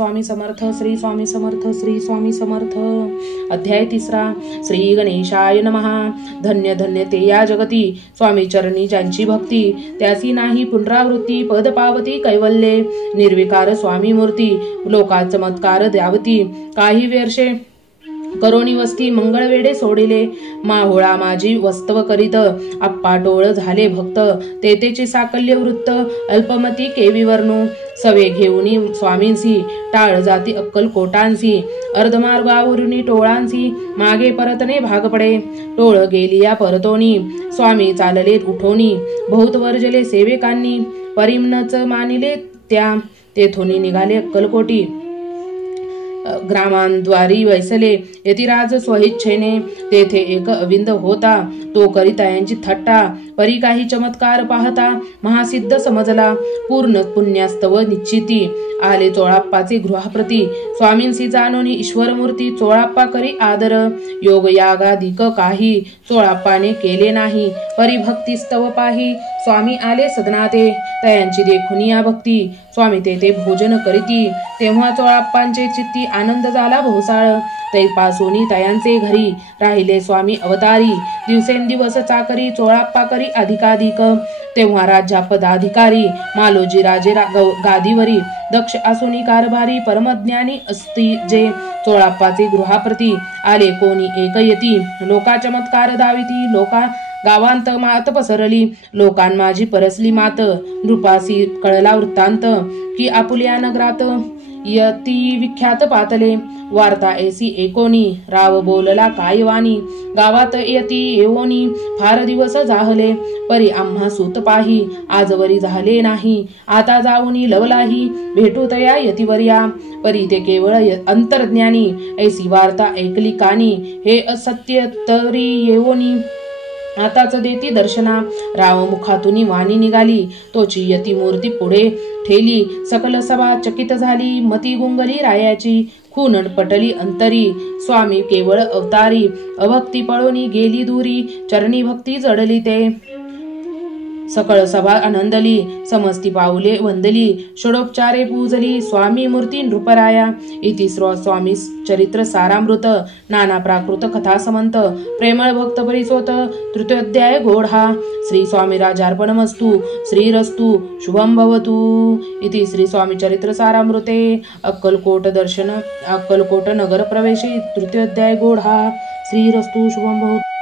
स्वामी समर्थ, श्री स्वामी समर्थ, श्री स्वामी समर्थ। अध्याय 3। श्री गणेशाय नमः। धन्य धन्य ते या जगती, स्वामी चरणी ज्यांची भक्ती, त्यासी नाही पुनरावृत्ती, पद पावती कैवल्ये। निर्विकार स्वामी मूर्ती, लोका चमत्कार द्यावती, काही वर्षे करोनी वस्ती, मंगळ वेडे सोडिले, माहोळा माझी वस्तव करीत, आप्पा टोळ झाले भक्त, तेतेचे साकल्य वृत्त, अल्पमती केवी वर्णू, सवे घेऊनी स्वामींसी, टाळ जाती अक्कल कोटांसी, अर्धमार्गावरुनी टोळांसी, मागे परतणे भाग पडे, टोळ गेली या परतोनी, स्वामी चालले उठोनी, बहुत वर्जले सेवेकांनी, परिमनच मानिले त्या, तेथोनी निघाले अक्कलकोटी, ग्रामांद्वारी वैसले, यतिराज स्वइच्छेने, तेथे एक अविंद होता, तो करिता यांची थट्टा, परी काही चमत्कार पाहता, महासिद्ध समजला, पूर्ण पुण्यास्तव निश्चिती, आले चोळाप्पाचे गृहाप्रती, स्वामींसी जाणोनी ईश्वरमूर्ती, चोळाप्पा करी आदर, योग यागाधिक काही चोळाप्पाने केले नाही, परी भक्तिस्तव पाही, स्वामी आले सदनाते, तयांची देखुनी या भक्ती, स्वामी तेथे भोजन करीती, तेव्हा चोळाप्पांचे चित्ती आनंद झाला बहुसाळ, तैपासोनी तयांचे घरी, राहिले स्वामी अवतारी, दिवसेंदिवस चाकरी, चोळाप्पा करी अधिकाधिक, तेव्हा राज्यापदाधिकारी, मालोजी राजे गादीवरी, दक्ष आसोनी कारभारी, परमज्ञानी असती जे, चोळाप्पाचे गृहाप्रती, आले कोणी एक यती, लोका चमत्कार दाविती, लोका गावांत मात पसरली, लोकां माझी परसली मात, नृपासी कळला वृत्तांत, की आपुल्या नगरात यती विख्यात पातले, वार्ता ऐसी एकोनी, राव बोलला काय वाणी, गावात यती येवोनी, फार दिवस जाहले, परी आम्हा सूत पाही, आजवरी झाले नाही, आता जाऊनी लवलाही, भेटू तया यतिवर्या, परी ते केवळ अंतर्ज्ञानी, ऐसी वार्ता ऐकली कानी, हे असत्य तरी येवोनी, आताच देती दर्शना, राव मुखातून वाणी निघाली, तोची यती मूर्ती पुढे ठेली, सकल सभा चकित झाली, मती गुंगली रायाची, खून पटली अंतरी, स्वामी केवळ अवतारी, अभक्ती पळोनी गेली दूरी, चरणी भक्ती जडली ते, सकळ सभा आनंदली, समस्ती पाऊले वंदली, षडोपचारे पूजली, स्वामी मूर्ती नृपराया, इति स्वामी चरित्र सारामृत, नाना प्राकृत कथा समंत, प्रेमळ भक्त परिसोत, तृतीयोध्याय गोढा, श्री स्वामी राजार्पणमस्तु, श्रीरस्तु शुभम भवतु। इति श्री स्वामी चरित्र सारामृते अक्कलकोट दर्शन, अक्कलकोट नगर प्रवेशे, तृतीयोध्याय गोढा, श्रीरस्तु शुभम भवतु।